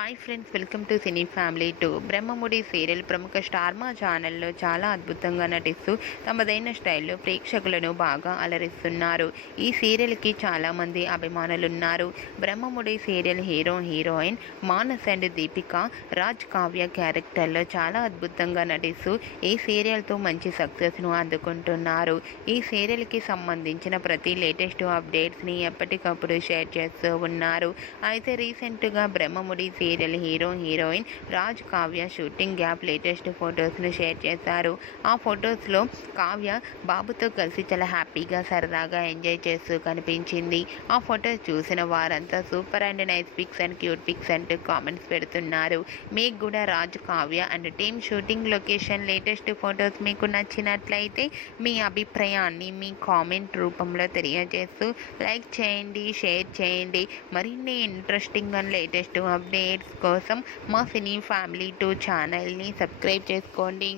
Hi friends, welcome to cine family 2. Brahmamudi serial ప్రముఖ star మా ఛానల్లో చాలా అద్భుతంగా నటిస్తూ తమదైన స్టైల్లో ప్రేక్షకులను బాగా అలరిస్తున్నారు. ఈ సీరియల్కి చాలామంది అభిమానులున్నారు. Brahmamudi serial hero heroine Manas and Deepika Raj Kavya క్యారెక్టర్లో చాలా అద్భుతంగా నటిస్తూ ఈ సీరియల్తో మంచి సక్సెస్ను అందుకుంటున్నారు. ఈ సీరియల్కి సంబంధించిన ప్రతి లేటెస్ట్ అప్డేట్స్ని ఎప్పటికప్పుడు షేర్ చేస్తూ ఉన్నారు. అయితే రీసెంట్గా Brahmamudi serial hero heroine Raj Kavya shooting gap latest ఫొటోస్ను షేర్ చేశారు. ఆ ఫొటోస్లో కావ్య బాబుతో కలిసి చాలా హ్యాపీగా సరదాగా ఎంజాయ్ చేస్తూ కనిపించింది. ఆ ఫొటోస్ చూసిన వారంతా super and nice pics and cute pics అంటూ కామెంట్స్ పెడుతున్నారు. మీకు కూడా Raj Kavya and team shooting location latest photos మీకు నచ్చినట్లయితే మీ అభిప్రాయాన్ని మీ కామెంట్ రూపంలో తెలియజేస్తూ లైక్ చేయండి, షేర్ చేయండి. మరిన్ని ఇంట్రెస్టింగ్ అండ్ లేటెస్ట్ అప్డేట్స్ కోసం మా సినీ ఫ్యామిలీ 2 ఛానల్ని సబ్స్క్రైబ్ చేసుకోండి.